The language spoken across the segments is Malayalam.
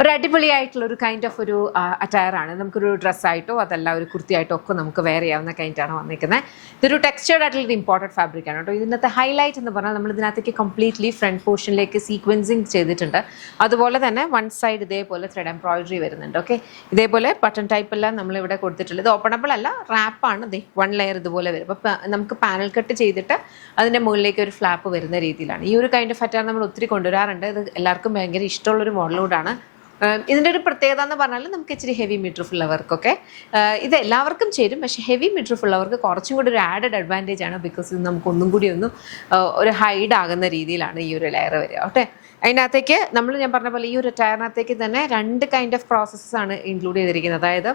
ഒരു അടിപൊളിയായിട്ടുള്ളൊരു കൈൻഡ് ഓഫ് ഒരു അറ്റയറാണ്. നമുക്കൊരു ഡ്രസ്സായിട്ടോ അതല്ല ഒരു കുർത്തിയായിട്ടോ ഒക്കെ നമുക്ക് വെയർ ചെയ്യാവുന്ന കൈൻഡാണ് വന്നിരിക്കുന്നത്. ഇതൊരു ടെക്സ്ചേർഡ് ആയിട്ടുള്ളൊരു ഇമ്പോർട്ടൻറ്റ് ഫാബ്രിക്കാണ് കേട്ടോ. ഇതിനകത്ത് ഹൈലൈറ്റ് എന്ന് പറഞ്ഞാൽ നമ്മൾ ഇതിനകത്തേക്ക് കംപ്ലീറ്റ്ലി ഫ്രണ്ട് പോർഷനിലേക്ക് സീക്വൻസിങ് ചെയ്തിട്ടുണ്ട്. അതുപോലെ തന്നെ വൺ സൈഡ് ഇതേപോലെ ത്രെഡ് എംബ്രോയിഡറി വരുന്നുണ്ട്. ഓക്കെ, ഇതേപോലെ ബട്ടൺ ടൈപ്പ് എല്ലാം നമ്മളിവിടെ കൊടുത്തിട്ടുള്ളത്. ഇത് ഓപ്പണബിൾ അല്ല, റാപ്പാണ്. ദേ വൺ ലെയർ ഇതുപോലെ വരും. അപ്പോൾ നമുക്ക് പാനൽ കട്ട് ചെയ്തിട്ട് അതിൻ്റെ മുകളിലേക്ക് ഒരു ഫ്ലാപ്പ് വരുന്ന രീതിയിലാണ്. ഈ ഒരു കൈൻഡ് ഓഫ് അറ്റയർ നമ്മൾ ഒത്തിരി കൊണ്ടുവരാറുണ്ട്. ഇത് എല്ലാവർക്കും ഭയങ്കര ഇഷ്ടമുള്ളൊരു മോഡലൂടാണ്. ഇതിൻ്റെ ഒരു പ്രത്യേകത എന്ന് പറഞ്ഞാൽ നമുക്ക് ഇച്ചിരി ഹെവി മിഡ്രിഫ് ഉള്ളവർക്കൊക്കെ ഇത് എല്ലാവർക്കും ചേരും. പക്ഷേ ഹെവി മിഡ്രിഫ് ഉള്ളവർക്ക് കുറച്ചും കൂടി ഒരു ആഡഡ് അഡ്വാൻറ്റേജ് ആണ്. ബിക്കോസ് ഇത് നമുക്ക് ഒന്നും കൂടി ഒരു ഹൈഡ് ആകുന്ന രീതിയിലാണ് ഈ ഒരു ലെയർ വരിക. ഓക്കെ, അതിനകത്തേക്ക് ഞാൻ പറഞ്ഞ പോലെ ഈ ഒരു ടയറിനകത്തേക്ക് തന്നെ 2 കൈൻഡ് ഓഫ് പ്രോസസ്സസ് ആണ് ഇൻക്ലൂഡ് ചെയ്തിരിക്കുന്നത്. അതായത്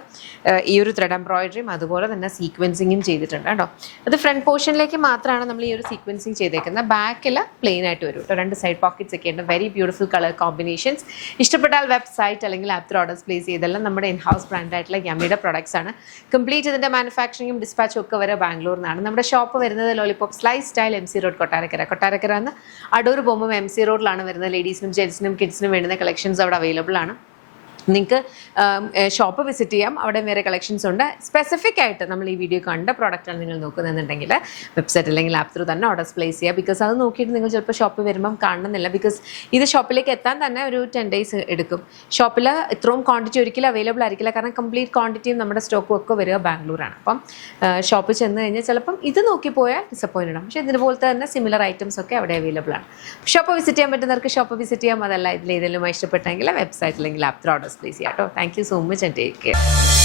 ഈ ഒരു ത്രെഡ് എംബ്രോയിഡറിയും അതുപോലെ തന്നെ സീക്വൻസിങ്ങും ചെയ്തിട്ടുണ്ട് കേട്ടോ. അത് ഫ്രണ്ട് പോർഷനിലേക്ക് മാത്രമാണ് നമ്മൾ ഈ ഒരു സീക്വൻസിങ് ചെയ്തേക്കുന്നത്. ബാക്കിൽ പ്ലെയിൻ ആയിട്ട് വരും കേട്ടോ. 2 സൈഡ് പോക്കറ്റ്സ് ഒക്കെ ഉണ്ട്. Very beautiful colour combinations. ഇഷ്ടപ്പെട്ടാൽ വെബ്സൈറ്റ് അല്ലെങ്കിൽ ആപ്പ് ത്രൂ ഓർഡേഴ്സ് പ്ലേസ് ചെയ്തെല്ലാം നമ്മുടെ ഇൻ ഹൗസ് ബ്രാൻഡായിട്ടുള്ള യമ്മിയുടെ പ്രൊഡക്ട്സ് ആണ്. കംപ്ലീറ്റ് ഇതിൻ്റെ മാനുഫാക്ചറിങ്ങും ഡിസ്പാച്ചും ഒക്കെ വരെ ബാംഗ്ലൂരിൽ നിന്നാണ്. നമ്മുടെ ഷോപ്പ് വരുന്നത് lollipop slice style MC road Kottarakkara എന്ന് അടൂർ പോകുമ്പോൾ MC റോഡിലാണ് വരുന്നത്. ലേഡീസിനും ജെൻസിനും കിഡ്സിനും വേണ്ടുന്ന കളക്ഷൻസ് അവിടെ അവൈലബിൾ ആണ്. നിങ്ങൾക്ക് ഷോപ്പ് വിസിറ്റ് ചെയ്യാം. അവിടെ വേറെ കളക്ഷൻസ് ഉണ്ട്. സ്പെസിഫിക് ആയിട്ട് നമ്മൾ ഈ വീഡിയോ കണ്ട പ്രോഡക്റ്റാണ് നിങ്ങൾ നോക്കുന്നതെന്നുണ്ടെങ്കിൽ വെബ്സൈറ്റ് അല്ലെങ്കിൽ ആപ്പ് ത്രൂ തന്നെ ഓർഡേഴ്സ് പ്ലേസ് ചെയ്യുക. ബിക്കോസ് അത് നോക്കിയിട്ട് നിങ്ങൾ ചിലപ്പോൾ ഷോപ്പ് വരുമ്പം കാണുന്നില്ല. ബിക്കോസ് ഇത് ഷോപ്പിലേക്ക് എത്താൻ തന്നെ ഒരു 10 days എടുക്കും. ഷോപ്പിൽ ഇത്രയും ക്വാണ്ടിറ്റി ഒരിക്കലും അവൈലബിൾ ആയിരിക്കില്ല. കാരണം കംപ്ലീറ്റ് ക്വാണ്ടിറ്റിയും നമ്മുടെ സ്റ്റോക്കും ഒക്കെ വരിക ബാംഗ്ലൂരാണ്. അപ്പം ഷോപ്പിൽ ചെന്ന് കഴിഞ്ഞാൽ ചിലപ്പം ഇത് നോക്കി പോയാൽ ഡിസപ്പോയിൻറ്റ് ആണ്. പക്ഷേ ഇതിനുപോലത്തെ തന്നെ സിമിലർ ഐറ്റംസ് ഒക്കെ അവിടെ അവൈലബിൾ ആണ്. ഷോപ്പ് വിസിറ്റ് ചെയ്യാൻ പറ്റുന്നവർക്ക് ഷോപ്പ് വിസിറ്റ് ചെയ്യാം. അതല്ല ഇതിലേതെങ്കിലും ഇഷ്ടപ്പെട്ടെങ്കിൽ വെബ്സൈറ്റ് അല്ലെങ്കിൽ ആപ്പ് ത്രൂ ഓർഡേഴ്സ് പ്ലേസ് ചെയ്യാം കേട്ടോ. Thank you so much and take care.